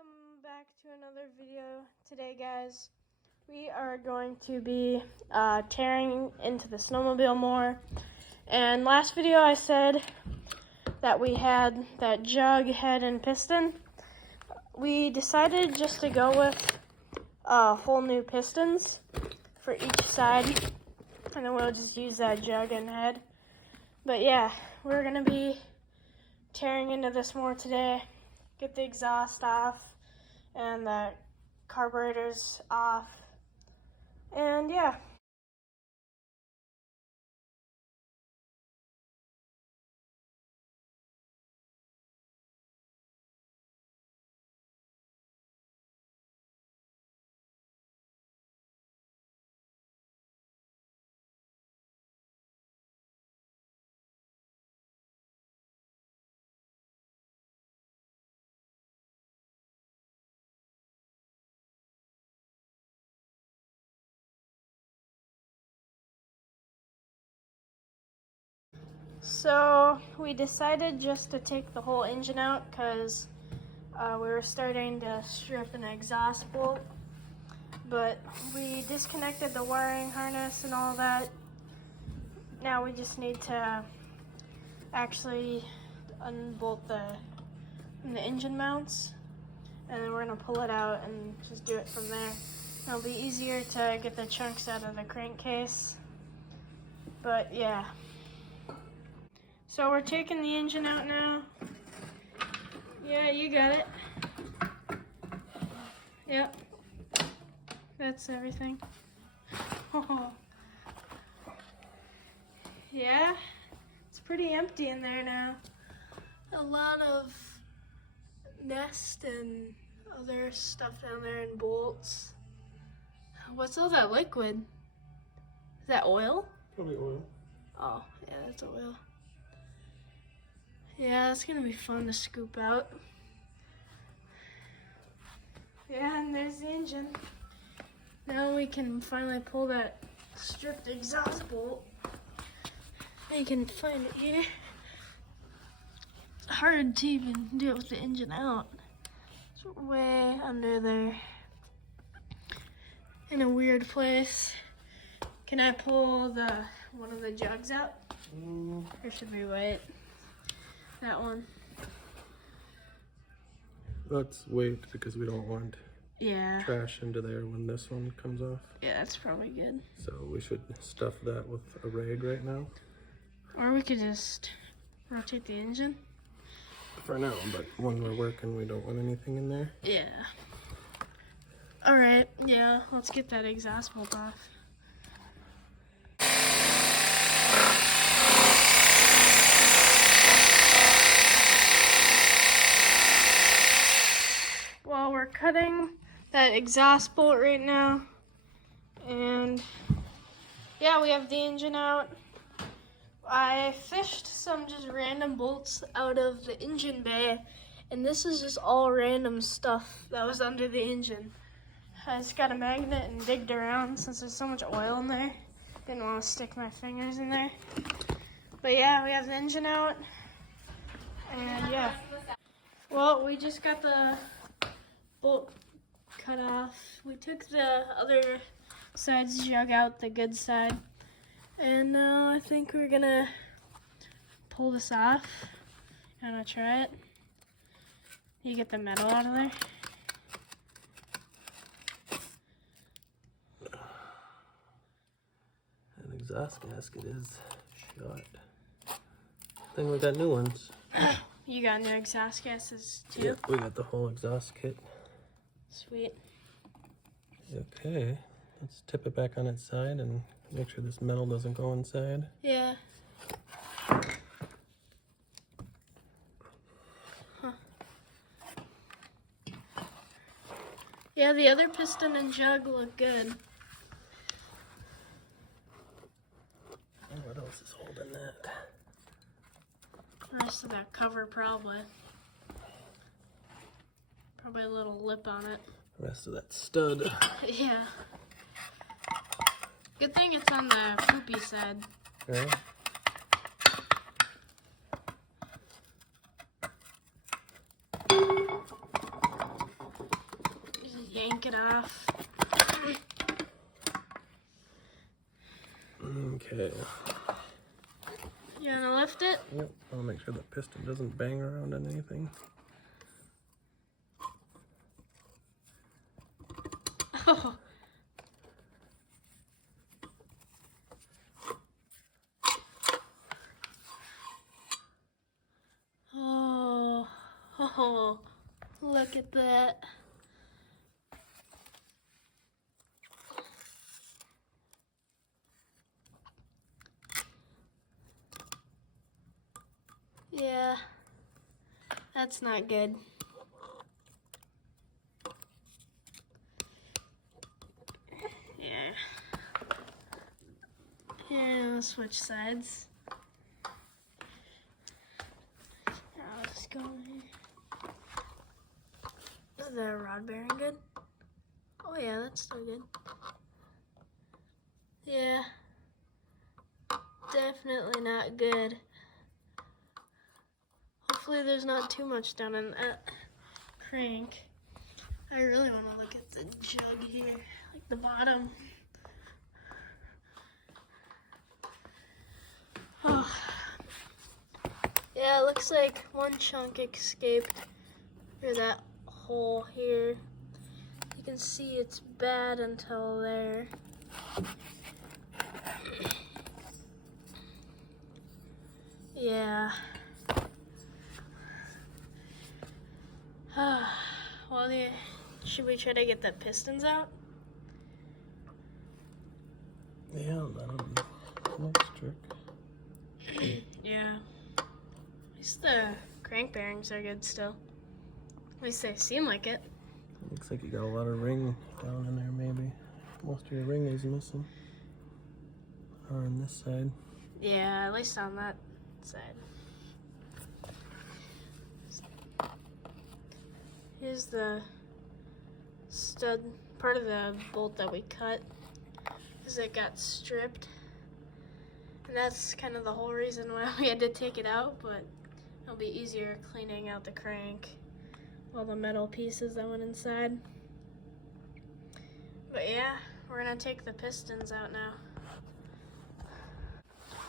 Welcome back to another video. Today, guys, we are going to be tearing into the snowmobile more. And last video I said that we had that jug head and piston. We decided just to go with whole new pistons for each side, and then we'll just use that jug and head. But yeah, we're gonna be tearing into this more today. Get the exhaust off and the carburetors off, and yeah. So we decided just to take the whole engine out because we were starting to strip an exhaust bolt, but we disconnected the wiring harness and all that. Now we just need to actually unbolt the engine mounts, and then we're gonna pull it out and just do it from there. It'll be easier to get the chunks out of the crankcase, but yeah. So we're taking the engine out now. Yeah, you got it. Yep. That's everything. Oh. Yeah, it's pretty empty in there now. A lot of nest and other stuff down there and bolts. What's all that liquid? Is that oil? Probably oil. Oh, yeah, that's oil. Yeah, it's gonna be fun to scoop out. Yeah, and there's the engine. Now we can finally pull that stripped exhaust bolt. You can find it here. It's hard to even do it with the engine out. It's way under there in a weird place. Can I pull one of the jugs out? Or should we wait? That one. Let's wait because we don't want trash into there when this one comes off. Yeah, that's probably good. So we should stuff that with a rag right now. Or we could just rotate the engine. For now, but when we're working, we don't want anything in there. Yeah. All right, yeah, let's get that exhaust bolt off. Well, we're cutting that exhaust bolt right now, and yeah, we have the engine out. I fished some just random bolts out of the engine bay, and this is just all random stuff that was under the engine. I just got a magnet and digged around since there's so much oil in there. Didn't want to stick my fingers in there. But yeah, we have the engine out, and yeah. Well, we just got the bolt cut off. We took the other side's jug out, the good side. And now I think we're gonna pull this off. I'm gonna try it. You get the metal out of there. An exhaust gasket is shot. I think we got new ones. You got new exhaust gaskets too? Yep, we got the whole exhaust kit. Sweet. Okay, let's tip it back on its side and make sure this metal doesn't go inside. Yeah. Huh. Yeah, the other piston and jug look good. Oh, what else is holding that? The rest of that cover probably. Probably a little lip on it. The rest of that stud. Yeah. Good thing it's on the poopy side. Yeah. yank it off. Okay. You wanna lift it? Yep. I'll make sure the piston doesn't bang around on anything. Oh. Oh, look at that. Yeah, that's not good. Yeah. Here, we'll switch sides. I'll just go in here. Is the rod bearing good? Oh yeah, that's still good. Yeah. Definitely not good. Hopefully there's not too much down in that crank. I really want to look at the jug here, like the bottom. Oh. Yeah, it looks like one chunk escaped through that hole here. You can see it's bad until there. Yeah. Well, should we try to get the pistons out? Yeah, that'll be the next trick. Yeah. At least the crank bearings are good still. At least they seem like it. Looks like you got a lot of ring down in there, maybe. Most of your ring is missing. Or on this side. Yeah, at least on that side. Here's the stud, part of the bolt that we cut, because it got stripped. And that's kind of the whole reason why we had to take it out, but it'll be easier cleaning out the crank, all the metal pieces that went inside. But yeah, we're gonna take the pistons out now.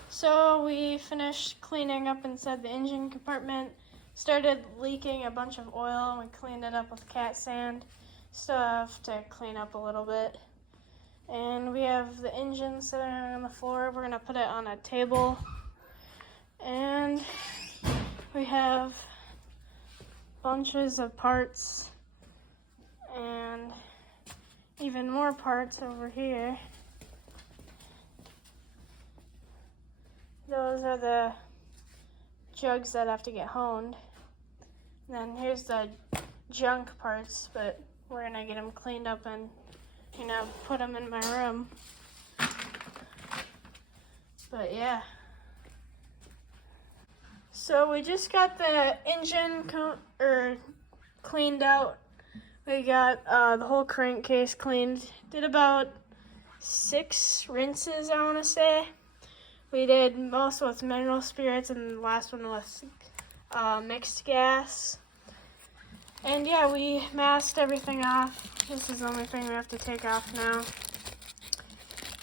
So we finished cleaning up inside the engine compartment. Started leaking a bunch of oil, and we cleaned it up with cat sand. Still have to clean up a little bit. And we have the engine sitting on the floor. We're gonna put it on a table. And we have bunches of parts and even more parts over here. Those are the jugs that have to get honed. And then here's the junk parts, but we're gonna get them cleaned up and, put them in my room. But yeah. So we just got the engine cleaned out. We got the whole crankcase cleaned. Did about 6 rinses, I want to say. We did most with mineral spirits, and the last one was mixed gas. And yeah, we masked everything off. This is the only thing we have to take off now.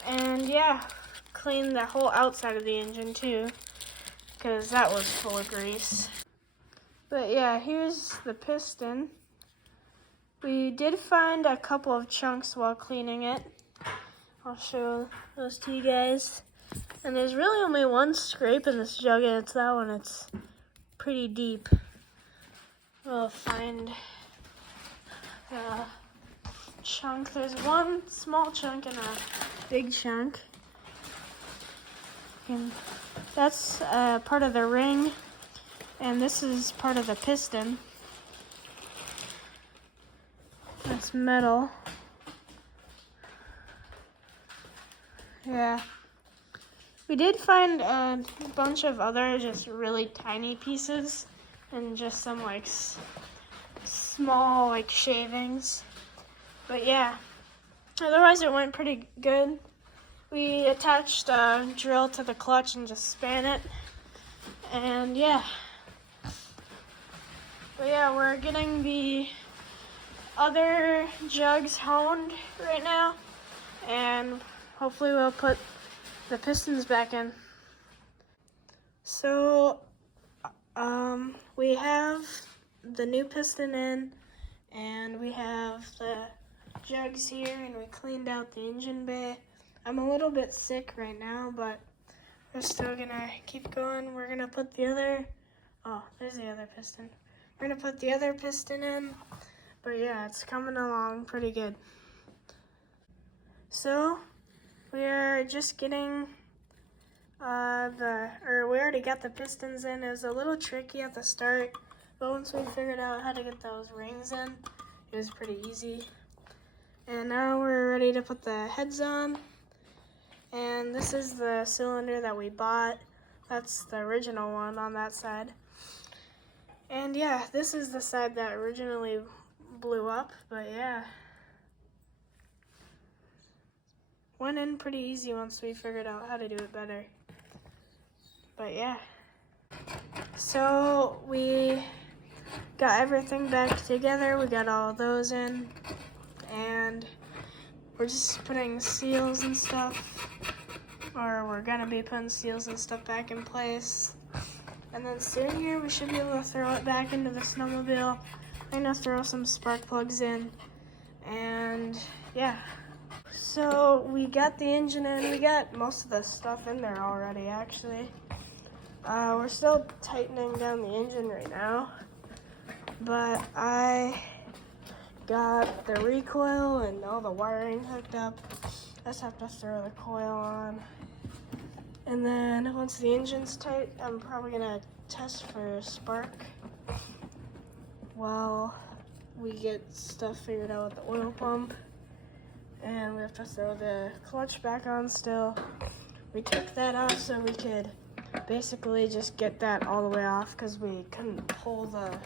And yeah, cleaned the whole outside of the engine too, because that was full of grease. But yeah, here's the piston. We did find a couple of chunks while cleaning it. I'll show those to you guys. And there's really only one scrape in this jug, and it's that one. It's pretty deep. We'll find the chunk. There's one small chunk and a big chunk. And that's part of the ring, and this is part of the piston. That's metal. Yeah. We did find a bunch of other just really tiny pieces and just some small shavings. But yeah, otherwise it went pretty good. We attached a drill to the clutch and just span it. And yeah. But yeah, we're getting the other jugs honed right now, and hopefully we'll put the pistons back in. So we have the new piston in, and we have the jugs here, and we cleaned out the engine bay. I'm a little bit sick right now, but we're still gonna keep going. We're gonna put the other, oh, there's the other piston. We're gonna put the other piston in, but yeah, it's coming along pretty good. So we're just getting we already got the pistons in. It was a little tricky at the start, but once we figured out how to get those rings in, it was pretty easy. And now we're ready to put the heads on. And this is the cylinder that we bought. That's the original one on that side. And yeah, this is the side that originally blew up, but yeah. Went in pretty easy once we figured out how to do it better. But yeah. So we got everything back together. We got all those in. And we're just putting seals and stuff. Or we're gonna be putting seals and stuff back in place. And then soon here we should be able to throw it back into the snowmobile. I'm gonna throw some spark plugs in. And yeah. So we got the engine in. We got most of the stuff in there already, actually. We're still tightening down the engine right now. But I got the recoil and all the wiring hooked up. I just have to throw the coil on. And then once the engine's tight, I'm probably gonna test for a spark while we get stuff figured out with the oil pump. And we have to throw the clutch back on still. We took that off so we could basically just get that all the way off because we couldn't pull the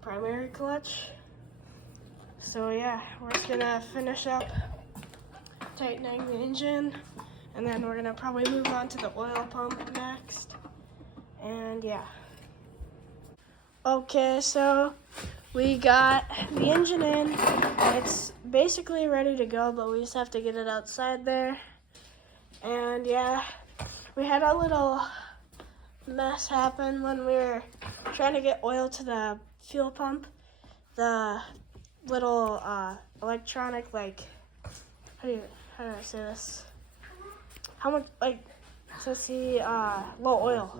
primary clutch. So yeah, we're just gonna finish up tightening the engine, and then we're gonna probably move on to the oil pump next. And yeah. Okay, so we got the engine in. It's basically ready to go, but we just have to get it outside there. And yeah, we had a little mess happen when we were trying to get oil to the fuel pump. The little electronic, like, how do I say this? How much, like, to see low oil.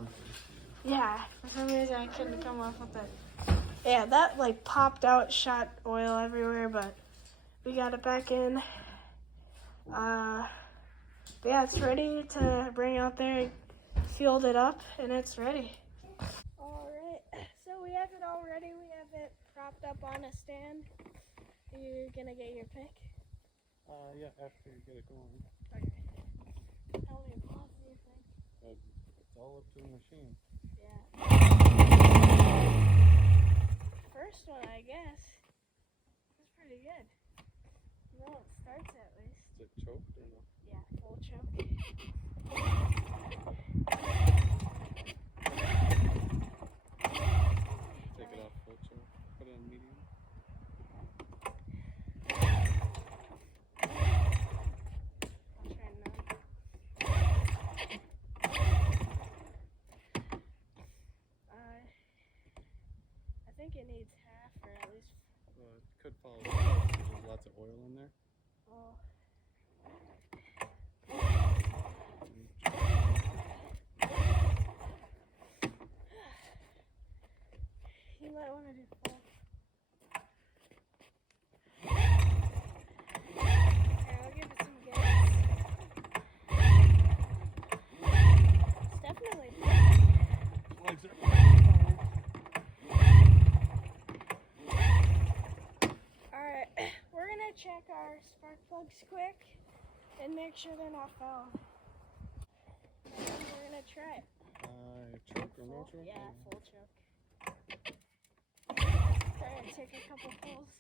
Yeah, for some reason I couldn't come up with it. Yeah, that like popped out, shot oil everywhere, but we got it back in. But yeah, it's ready to bring out there, fueled it up, and it's ready. Alright, so we have it all ready. We have it propped up on a stand. Are you gonna get your pick? Yeah, after you get it going. Okay. How many balls do you think? It's all up to the machine. Yeah. First one, I guess. That's pretty good. No, it starts at least. Is it choked or no? Yeah, full choke. Take it off full choke. Put it in medium. I'll try none. I think it needs half, or at least. Well, it could fall apart because there's lots of oil in there. Oh. You might want to do full. Here, I'll give it some gas. It's definitely Legs are Alright, we're gonna check our spark plugs quick and make sure they're not foul. And then we're gonna try it. choke or no choke? Yeah, full choke. Try and take a couple pulls.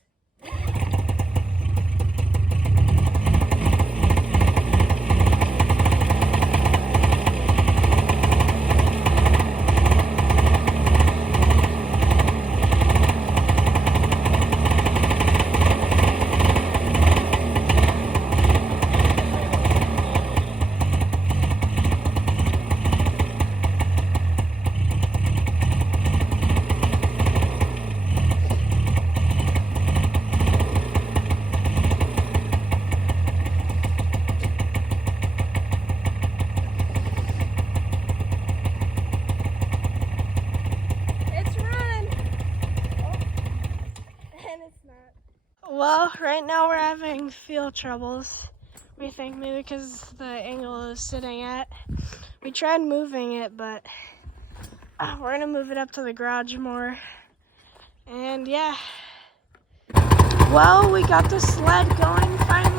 it's not. Well, right now we're having field troubles. We think maybe because the angle is sitting at. We tried moving it, but we're gonna move it up to the garage more. And yeah. Well, we got the sled going finally.